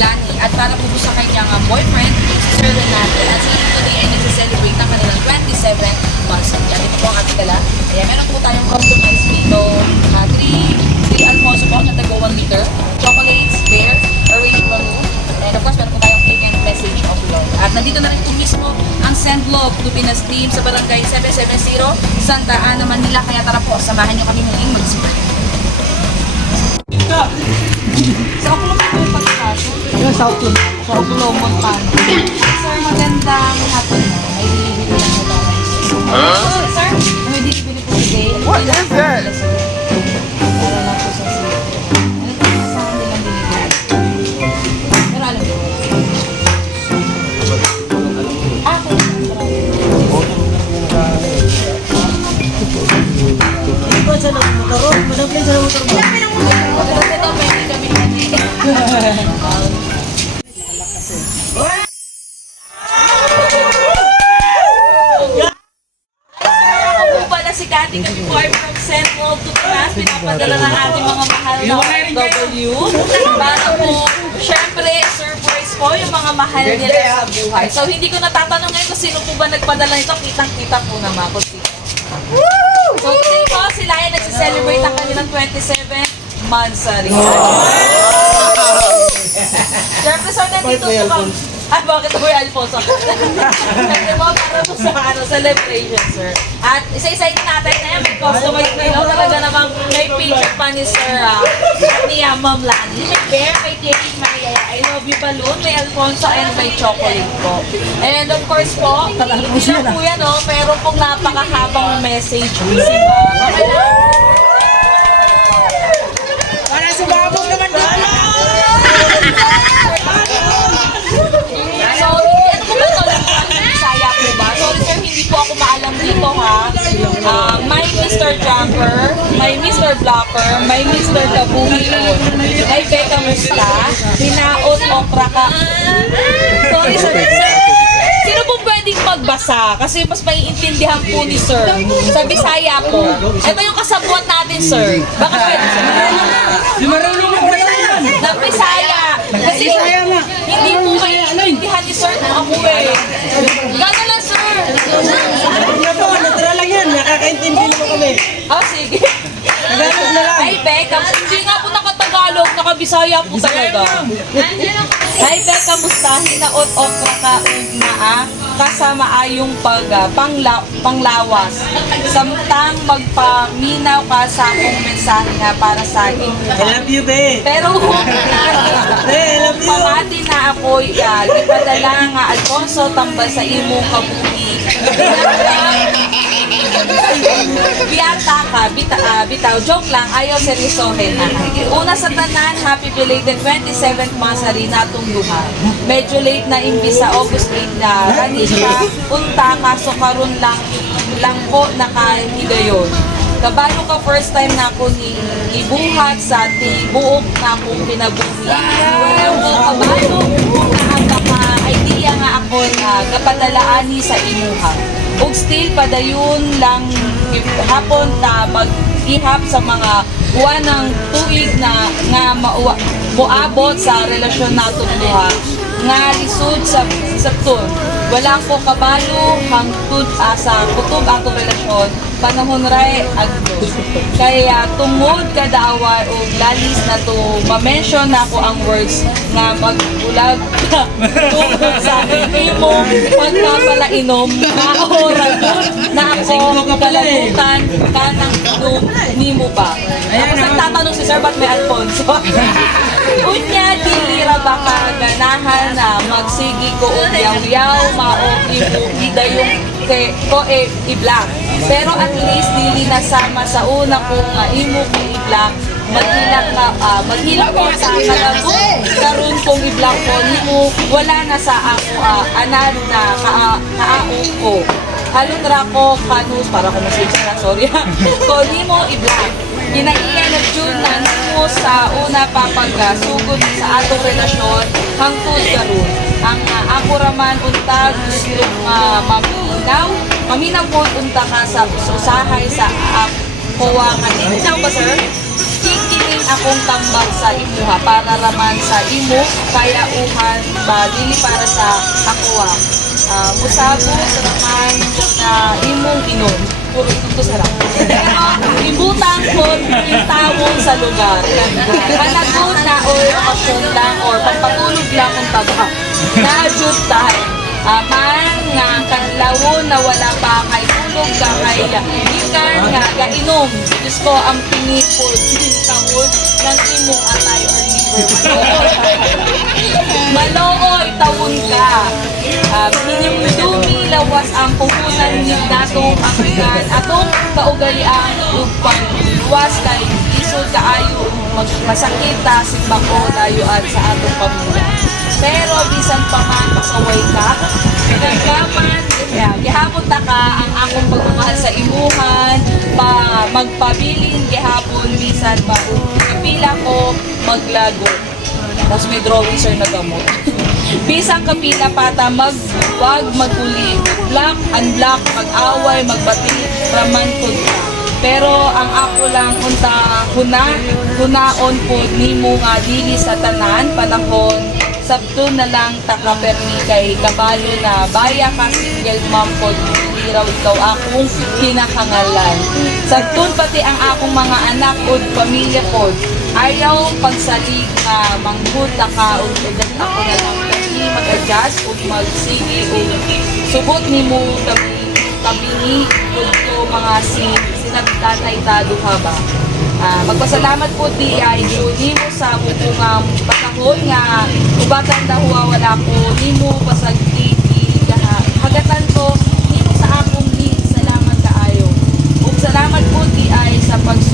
Lani at para po sa kanyang ah, boyfriend, si Sir Renate. At sila today ay nagse-celebrate ng kanilang 27 months. Yan, ito po ang ating dala. Ayan, meron po tayong customized dito. uh, three, three Alfonso po na tago 1 liter. Chocolates, beer, orange balloon. And of course, meron po tayong cake and message of love. At nandito na rin po mismo ang Send Love to Lupinas team sa barangay 770 Santa Ana, Manila. Kaya tara po, samahan niyo kami muling mag-spread. Stop! Sa po yung pagkakasyon. Yung sa outlook. Sa Oklahoma pa. Sir, magandang hapon na. May delivery lang. Huh? Sir, may delivery po today. What is that? OFW. Para po, syempre, surprise po yung mga mahal nila sa buhay. So, hindi ko natatanong ngayon kung sino po ba nagpadala nito. Kitang-kita po naman ako sino. So, today po, sila ay nagsiselebrate ang kanilang 27th monthsary. Siyempre, sir, nandito po kami. Ay, bakit ako yung Alfonso? Siyempre po, para po sa ano, celebration, sir. At isa-isayin natin na yan, may customized yun. Talaga namang picture pa ni Sir ah, ni ah, Ma'am Lani. May bear, may cake, may ah, I love you balloon, may Alfonso, and may chocolate po. And of course po, hindi lang po yan, oh, meron pong napakahabang message. Busy ba? Okay lang? Para sumabog naman dito. Sorry, ano po ba ito? Bisaya po ba? Sorry sir, hindi po ako maalam dito ha. Ah, may Mr. Jumper, may Mr. Blocker, may Mr. Kabuhion, may Becca Musta, Hinaot Okra ka. Sorry sir, sir. Sino po pwedeng magbasa? Kasi mas maiintindihan po ni sir. Sa Bisaya po. Ito yung kasabwat natin sir. Baka pwede sir. Marunong magbasa yan. ng Bisaya. Kasi Bisaya hindi po maiintindihan ni Sir kung ako eh. Gano'n lang, Sir. Ano po, natural lang yan. Nakakaintindi mo kami. Ah, sige. Tagalog na lang. Ay, Becca, hindi nga po nakabisaya po talaga. Ay, Becca, musta? Hinaot okra ka na ah, kasama ayong pag ah, pangla, panglawas. Samtang magpaminaw ka sa akong mensahe nga para sa aking I love you, be. Pero Be, I love you. Pamati na ako ya, ipadala nga Alfonso tambal sa imong kabuhi. Biyata ka, bita, ah, bitaw, joke lang, ayaw seryosohin na. Una sa tanan, happy belated 27th Masari natong duha. Medyo late na imbis sa August 8 na, rani siya, punta, kaso karon lang, lang po nakahigayon. Kabalo ka first time na ako ni ibuhat sa tibuok na akong pinabuhi. Wala mo kabalo na ang baka idea nga ako na kapadalaan ni sa imuha. Ug still padayon lang hapon ta mag-ihap sa mga buwan ng tuig na nga mauwa, sa relasyon nato duha nga lisod sa Septon. Wala ko kabalo hangtod ah, sa kutob atong relasyon panahon ray agnos. Kaya tungod kada away o lalis na to ma-mention na ko ang words nga magbulag ka tungod sa imo pagkapalainom na oras na ako kalabutan kanang inom nimo ba. Tapos nagtatanong si Sir ba't may Alfonso? Unya dili ra ba ka ganahan na magsigi ko og yaw-yaw maog imo idayong kay ko e i-block. Pero at least dili nasama sa una ko nga imo ko i-block maghilak ka ah, maghilak ko sa kalabo karon kong i-block ko nimo wala na sa ako ah, anad na ka kaaong ko. Halon ra ko kanus para ko message na sorry ko nimo i-block Kinaiyan at June na nimo sa una pa pagkasugod sa atong relasyon hangtod karon. Ang uh, ako raman unta gusto nga maminaw, maminaw po unta ka sa usahay sa ako nga Minaw ba sir? Kikiling akong tambak sa imuha para raman sa imo kaya uhan ba dili para sa ako uh, musabo sa naman na imong inom puro ito sarap. Pero, ibutang ko yung tawong sa lugar. Panagot na or lang or pagpatulog lang kung taga. Na-jut tayo. Aman nga kanlawo na wala pa kay tulog ka kay ikan nga gainom. Diyos ko ang pinipod kahon ng timong atay or liver. Malooy tawon ka. Uh, Pinimdumi lawas ang puhunan ni natong Afrikan atong kaugalian ug pagluwas kay isod kaayo magmasakit ta simbako layuan sa atong pamilya. Pero bisan pa man pasaway ka, nagkaman, gihapon ta ka ang akong pagmamahal sa imuhan, pa magpabiling gihapon bisan pa pila ko maglago. Tapos may drawing sir na gamot. Bisang kapila pata mag wag maguli, block, unblock, mag-away, magbati, raman ka. Pero ang ako lang unta huna, hunaon po nimo nga dili sa tanan panahon sabto na lang takapermi kay kabalo na baya ka single mom hindi raw ikaw akong kinakangalan. Sabton pati ang akong mga anak od pamilya pod ayaw pagsalig nga manghud na ka ug ugat ako na lang. Kasi mag-adjust ug magsige ug subot nimo tabi tabingi ug to mga si sinabitatay tado ha Ah, magpasalamat po di ay nimo sa mukungang patahon nga ubatan dahuwa wala ko nimo pasagdi di hagatan ko nimo sa akong di salamat kaayo. Ug salamat po di ay sa pagsugod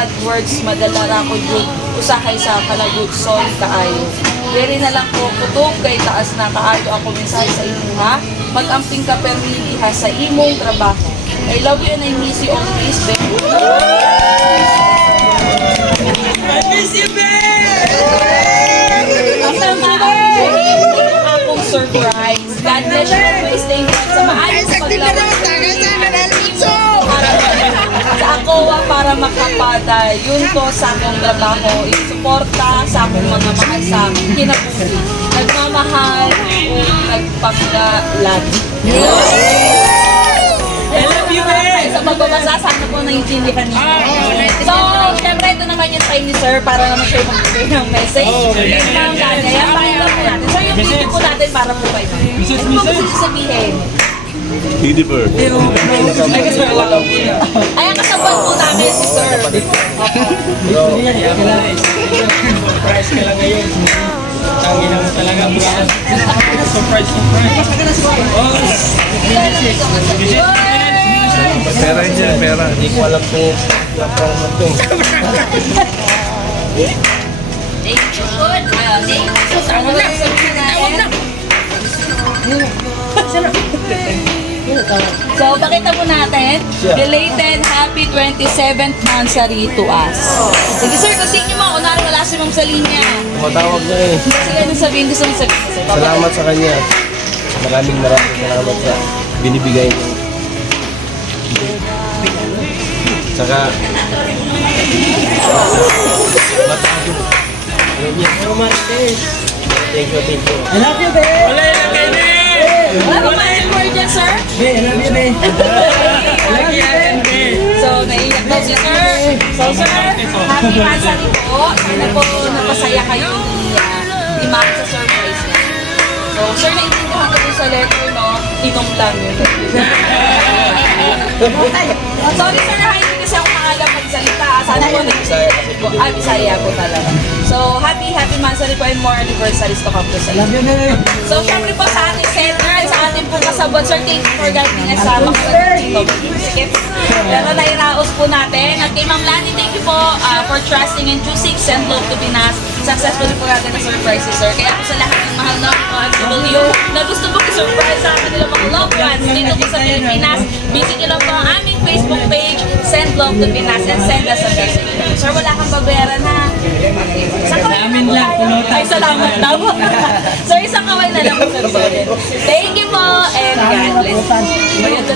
bad words madala ra ko yun usahay sa kalagot sorry kaayo Diri na lang ko kutob kay taas na kaayo ako mensahe sa imo ha magamping ka permi diha sa imong trabaho I love you and I miss you always babe I miss you, babe! Akong surprise. God bless you always. Thank you sa maayos para makapada, yun to sa akong trabaho, isuporta sa akong mga mahal sa kinabuhi. Nagmamahal o nagpanggalan. I love you, babe! Sa pagbabasa, sana po naiintindihan niyo. So, syempre ito naman yung time ni Sir para naman siya magbigay ng message. Oh, Yes, ma'am, kanya. Yan, pakinggan po natin. Sir, yung video po natin para po kayo. Ano po gusto sabihin? Deliver. Ay, kasi wala po. Ay, ang kasabot po namin si Sir. Surprise ka lang ngayon. Tangi lang talaga. Surprise, surprise. Oh, Pera yun dyan, pera. Hindi ko alam kung napromote to. Thank you. Ah, Thank you. Tawag na. Tawag na. So, pakita po natin, belated happy 27th monthsary to us. Sige sir, continue mo. Kunwari wala si ma'am sa linya. Tumatawag na eh. Sige, anong sabihin gusto mo sabihin? Sir, Papa? Salamat sa kanya. Maraming maraming salamat sa binibigay niya. Saka, matago. Alam niya, pero Martes. Thank you, thank you. I love you, babe! Wala pa magic word dyan, sir? Babe, I love you, babe! Lagi yan, babe! So, naiiyak daw si sir. So, sir, happy monthsary po. Sana po napasaya kayo ni, uh, ni Mac sa surprise niya. So, sir, naiintindihan ko po sa letter, no? Inom lang yun. Sorry, sir, hindi kasi ako maalam magsalita. Sana po kasi po. Ah, Bisaya po talaga. So, happy, happy monthsary po and more anniversaries to come po sa inyo. you! So, syempre po sa ating center, sa ating pong kasabot, sir, thank you for guiding us sa mga dito. Sikip. Pero nairaos po natin. At kay Ma'am Lani, thank you po uh, for trusting and choosing Send Love to Pinas. Successfully po natin na surprise si sir. Kaya po sa lahat ng mahal na OFW na gusto po i-surprise sa kanilang mga loved ones dito po sa Pilipinas, visit nyo lang po ang aming Facebook page, Send Love to Pinas, and send us a message. Sir, wala kang babayaran ha. Saan ka Sa amin lang, pulutan. Ay, salamat daw. so, isang kaway na lang po, Sir. Thank you po, and God bless. Bayad na